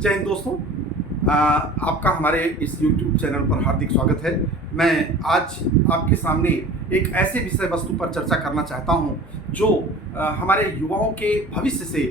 जय हिंद दोस्तों। आपका हमारे इस YouTube चैनल पर हार्दिक स्वागत है। मैं आज आपके सामने एक ऐसे विषय वस्तु पर चर्चा करना चाहता हूं जो हमारे युवाओं के भविष्य से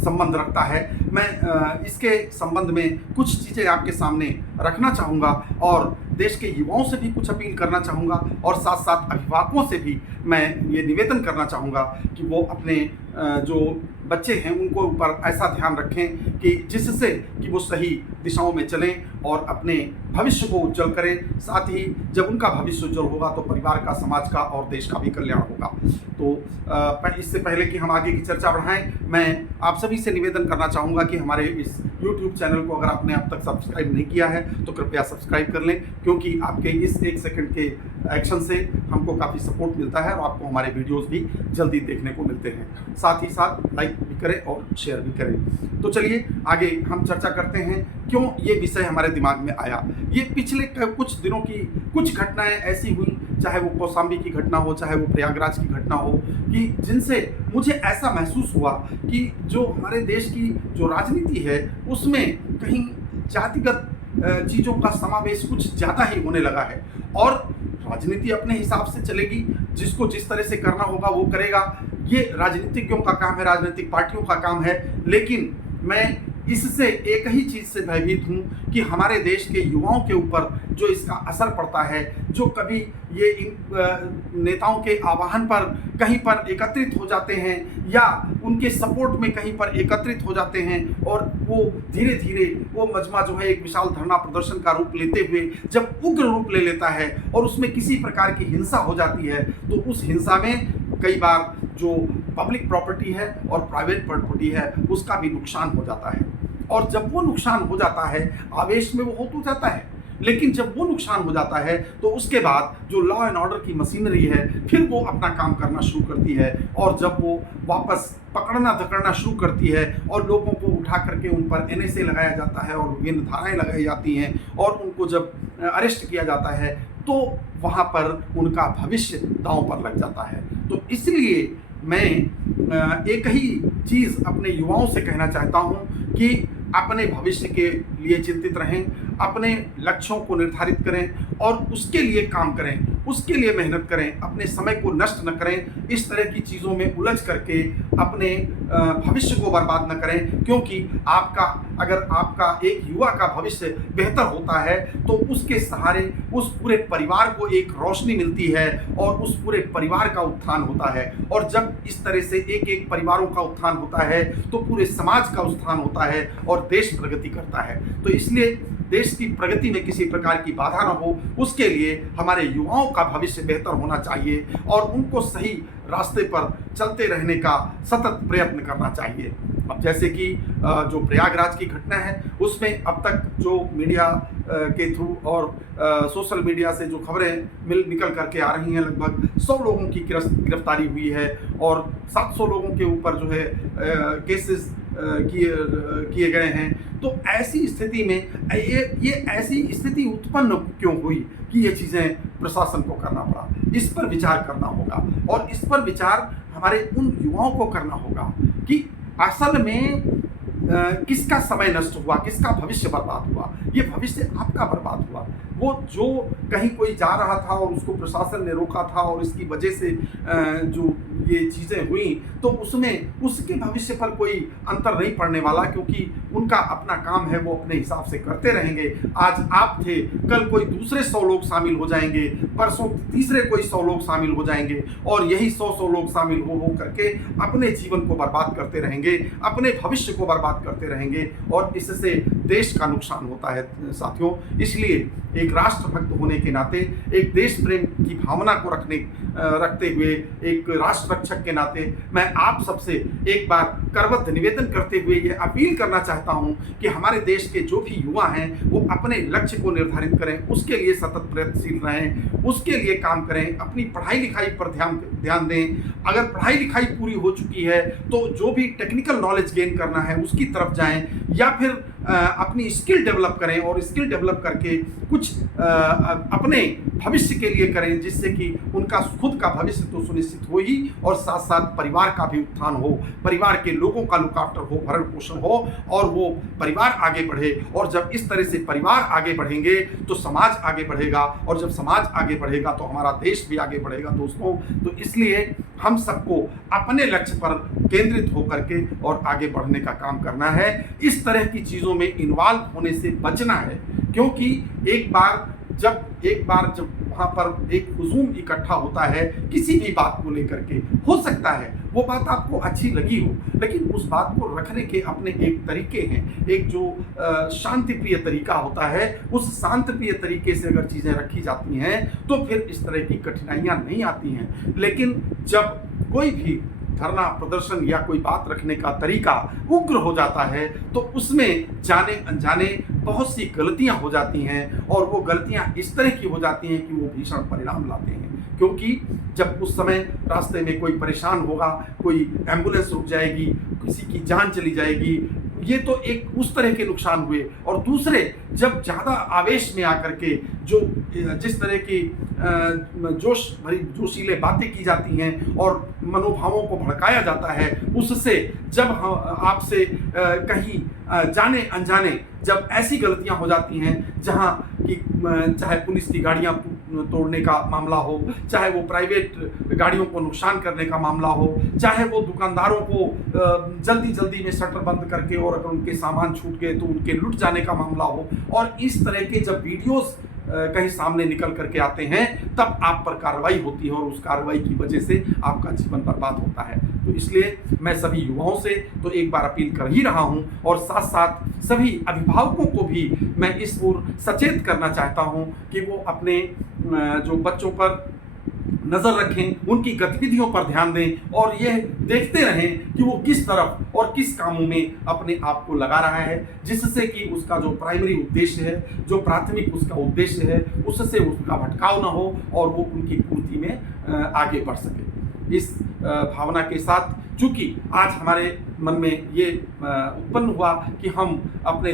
संबंध रखता है। मैं इसके संबंध में कुछ चीज़ें आपके सामने रखना चाहूँगा और देश के युवाओं से भी कुछ अपील करना चाहूँगा और साथ साथ अभिभावकों से भी मैं ये निवेदन करना चाहूँगा कि वो अपने जो बच्चे हैं उनको ऊपर ऐसा ध्यान रखें कि जिससे कि वो सही दिशाओं में चलें और अपने भविष्य को उज्जवल करें। साथ ही जब उनका भविष्य उज्जवल होगा तो परिवार का, समाज का और देश का भी कल्याण होगा। तो इससे पहले कि हम आगे की चर्चा बढ़ाएं, मैं आप सभी से निवेदन करना चाहूँगा कि हमारे इस YouTube चैनल को अगर आपने अब तक सब्सक्राइब नहीं किया है तो कृपया सब्सक्राइब कर लें, क्योंकि आपके इस 1 सेकंड के एक्शन से हमको काफ़ी सपोर्ट मिलता है और आपको हमारे वीडियोस भी जल्दी देखने को मिलते हैं। साथ ही साथ लाइक भी करें और शेयर भी करें। तो चलिए आगे हम चर्चा करते हैं क्यों ये विषय हमारे दिमाग में आया। ये पिछले कुछ दिनों की कुछ घटनाएं ऐसी हुई, चाहे वो कौशाम्बी की घटना हो, चाहे वो प्रयागराज की घटना हो, कि जिनसे मुझे ऐसा महसूस हुआ कि जो हमारे देश की जो राजनीति है उसमें कहीं जातिगत चीज़ों का समावेश कुछ ज़्यादा ही होने लगा है। और राजनीति अपने हिसाब से चलेगी, जिसको जिस तरह से करना होगा वो करेगा। ये राजनीतिज्ञों का काम है, राजनीतिक पार्टियों का काम है। लेकिन मैं इससे एक ही चीज़ से भयभीत हूँ कि हमारे देश के युवाओं के ऊपर जो इसका असर पड़ता है, जो कभी ये इन नेताओं के आह्वान पर कहीं पर एकत्रित हो जाते हैं या उनके सपोर्ट में कहीं पर एकत्रित हो जाते हैं और वो धीरे धीरे वो मजमा जो है एक विशाल धरना प्रदर्शन का रूप लेते हुए जब उग्र रूप ले लेता है और उसमें किसी प्रकार की हिंसा हो जाती है, तो उस हिंसा में कई बार जो पब्लिक प्रॉपर्टी है और प्राइवेट प्रॉपर्टी है उसका भी नुकसान हो जाता है। और जब वो नुकसान हो जाता है, आवेश में वो हो तो जाता है, लेकिन जब वो नुकसान हो जाता है तो उसके बाद जो लॉ एंड ऑर्डर की मशीनरी है फिर वो अपना काम करना शुरू करती है। और जब वो वापस पकड़ना धकड़ना शुरू करती है और लोगों को उठा करके उन पर NSA लगाया जाता है और विभिन्न धाराएं लगाई जाती हैं और उनको जब अरेस्ट किया जाता है तो वहाँ पर उनका भविष्य दांव पर लग जाता है। तो इसलिए मैं एक ही चीज़ अपने युवाओं से कहना चाहता हूँ कि अपने भविष्य के लिए चिंतित रहें, अपने लक्ष्यों को निर्धारित करें और उसके लिए काम करें, उसके लिए मेहनत करें, अपने समय को नष्ट न करें, इस तरह की चीज़ों में उलझ करके अपने भविष्य को बर्बाद न करें। क्योंकि अगर आपका एक युवा का भविष्य बेहतर होता है तो उसके सहारे उस पूरे परिवार को एक रोशनी मिलती है और उस पूरे परिवार का उत्थान होता है। और जब इस तरह से एक एक परिवारों का उत्थान होता है तो पूरे समाज का उत्थान होता है और देश प्रगति करता है। तो इसलिए देश की प्रगति में किसी प्रकार की बाधा न हो, उसके लिए हमारे युवाओं का भविष्य बेहतर होना चाहिए और उनको सही रास्ते पर चलते रहने का सतत प्रयत्न करना चाहिए। अब जैसे कि जो प्रयागराज की घटना है उसमें अब तक जो मीडिया के थ्रू और सोशल मीडिया से जो खबरें निकल करके आ रही हैं, लगभग 100 लोगों की गिरफ्तारी हुई है और 700 लोगों के ऊपर जो है केसेस किए गए हैं। तो ऐसी स्थिति में ये ऐसी स्थिति उत्पन्न क्यों हुई कि ये चीज़ें प्रशासन को करना पड़ा? इस पर विचार करना होगा और इस पर विचार हमारे उन युवाओं को करना होगा कि असल में किसका समय नष्ट हुआ, किसका भविष्य बर्बाद हुआ। ये भविष्य आपका बर्बाद हुआ। वो जो कहीं कोई जा रहा था और उसको प्रशासन ने रोका था और इसकी वजह से जो ये चीज़ें हुई तो उसमें उसके भविष्य पर कोई अंतर नहीं पड़ने वाला, क्योंकि उनका अपना काम है, वो अपने हिसाब से करते रहेंगे। आज आप थे, कल कोई दूसरे 100 लोग शामिल हो जाएंगे, परसों तीसरे कोई 100 लोग शामिल हो जाएंगे और यही 100 लोग शामिल हो करके अपने जीवन को बर्बाद करते रहेंगे, अपने भविष्य को बर्बाद करते रहेंगे और इससे देश का नुकसान होता है साथियों। इसलिए एक राष्ट्रभक्त होने के नाते, एक देश प्रेम की भावना को रखते हुए, एक राष्ट्र रक्षक के नाते मैं आप सबसे एक बार करबद्ध निवेदन करते हुए ये अपील करना चाहता हूं कि हमारे देश के जो भी युवा हैं वो अपने लक्ष्य को निर्धारित करें, उसके लिए सतत प्रयत्नशील रहें, उसके लिए काम करें, अपनी पढ़ाई लिखाई पर ध्यान दें। अगर पढ़ाई लिखाई पूरी हो चुकी है तो जो भी टेक्निकल नॉलेज गेन करना है उसकी तरफ जाएं, या फिर अपनी स्किल डेवलप करें और स्किल डेवलप करके कुछ अपने भविष्य के लिए करें, जिससे कि उनका खुद का भविष्य तो सुनिश्चित हो ही और साथ साथ परिवार का भी उत्थान हो, परिवार के लोगों का लुक आफ्टर हो, भरण पोषण हो और वो परिवार आगे बढ़े। और जब इस तरह से परिवार आगे बढ़ेंगे तो समाज आगे बढ़ेगा, और जब समाज आगे बढ़ेगा तो हमारा देश भी आगे बढ़ेगा दोस्तों। तो इसलिए हम सबको अपने लक्ष्य पर केंद्रित होकर के और आगे बढ़ने का काम करना है। इस तरह की चीज़ों में इन्वॉल्व होने से बचना है, क्योंकि एक बार जब वहाँ पर एक हुजूम इकट्ठा होता है किसी भी बात को लेकर के, हो सकता है वो बात आपको अच्छी लगी हो, लेकिन उस बात को रखने के अपने एक तरीके हैं। एक जो शांति प्रिय तरीका होता है, उस शांति प्रिय तरीके से अगर चीज़ें रखी जाती हैं तो फिर इस तरह की कठिनाइयाँ नहीं आती हैं। लेकिन जब कोई भी धरना प्रदर्शन या कोई बात रखने का तरीका उग्र हो जाता है तो उसमें जाने अनजाने बहुत सी गलतियां हो जाती हैं, और वो गलतियां इस तरह की हो जाती हैं कि वो भीषण परिणाम लाते हैं। क्योंकि जब उस समय रास्ते में कोई परेशान होगा, कोई एम्बुलेंस रुक जाएगी, किसी की जान चली जाएगी, ये तो एक उस तरह के नुकसान हुए। और दूसरे, जब ज़्यादा आवेश में आकर के जो जिस तरह की जोशीले बातें की जाती हैं और मनोभावों को भड़काया जाता है, उससे जब आपसे कहीं जाने अनजाने जब ऐसी गलतियां हो जाती हैं जहां कि चाहे पुलिस की गाड़ियां तोड़ने का मामला हो, चाहे वो प्राइवेट गाड़ियों को नुकसान करने का मामला हो, चाहे वो दुकानदारों को जल्दी जल्दी में शटर बंद करके और अगर उनके सामान छूट गए तो उनके लुट जाने का मामला हो, और इस तरह के जब वीडियोस कहीं सामने निकल करके आते हैं तब आप पर कार्रवाई होती है, और उस कार्रवाई की वजह से आपका जीवन बर्बाद होता है। तो इसलिए मैं सभी युवाओं से तो एक बार अपील कर ही रहा हूं, और साथ साथ सभी अभिभावकों को भी मैं इस ओर सचेत करना चाहता हूं कि वो अपने जो बच्चों पर नज़र रखें, उनकी गतिविधियों पर ध्यान दें, और यह देखते रहें कि वो किस तरफ और किस कामों में अपने आप को लगा रहा है, जिससे कि उसका जो प्राइमरी उद्देश्य है, जो प्राथमिक उसका उद्देश्य है, उससे उसका भटकाव ना हो और वो उनकी पूर्ति में आगे बढ़ सके। इस भावना के साथ, चूँकि आज हमारे मन में ये उत्पन्न हुआ कि हम अपने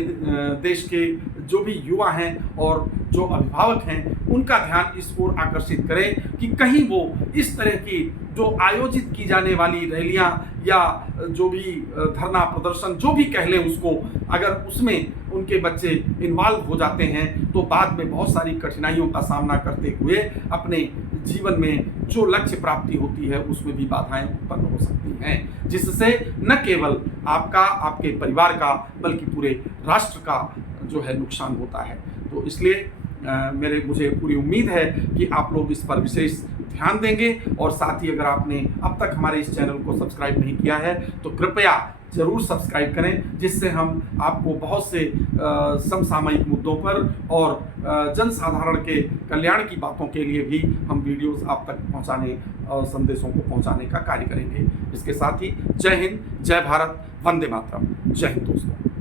देश के जो भी युवा हैं और जो अभिभावक हैं उनका ध्यान इस ओर आकर्षित करें कि कहीं वो इस तरह की जो आयोजित की जाने वाली रैलियां या जो भी धरना प्रदर्शन जो भी कह लें उसको, अगर उसमें उनके बच्चे इन्वॉल्व हो जाते हैं तो बाद में बहुत सारी कठिनाइयों का सामना करते हुए अपने जीवन में जो लक्ष्य प्राप्ति होती है उसमें भी बाधाएं उत्पन्न हो सकती हैं, जिससे न केवल आपका, आपके परिवार का, बल्कि पूरे राष्ट्र का जो है नुकसान होता है। तो इसलिए मुझे पूरी उम्मीद है कि आप लोग इस पर विशेष ध्यान देंगे, और साथ ही अगर आपने अब तक हमारे इस चैनल को सब्सक्राइब नहीं किया है तो कृपया ज़रूर सब्सक्राइब करें, जिससे हम आपको बहुत से समसामयिक मुद्दों पर और जनसाधारण के कल्याण की बातों के लिए भी हम वीडियोस आप तक पहुंचाने और संदेशों को पहुंचाने का कार्य करेंगे। इसके साथ ही जय हिंद, जय भारत, वंदे मातरम। जय हिंद दोस्तों।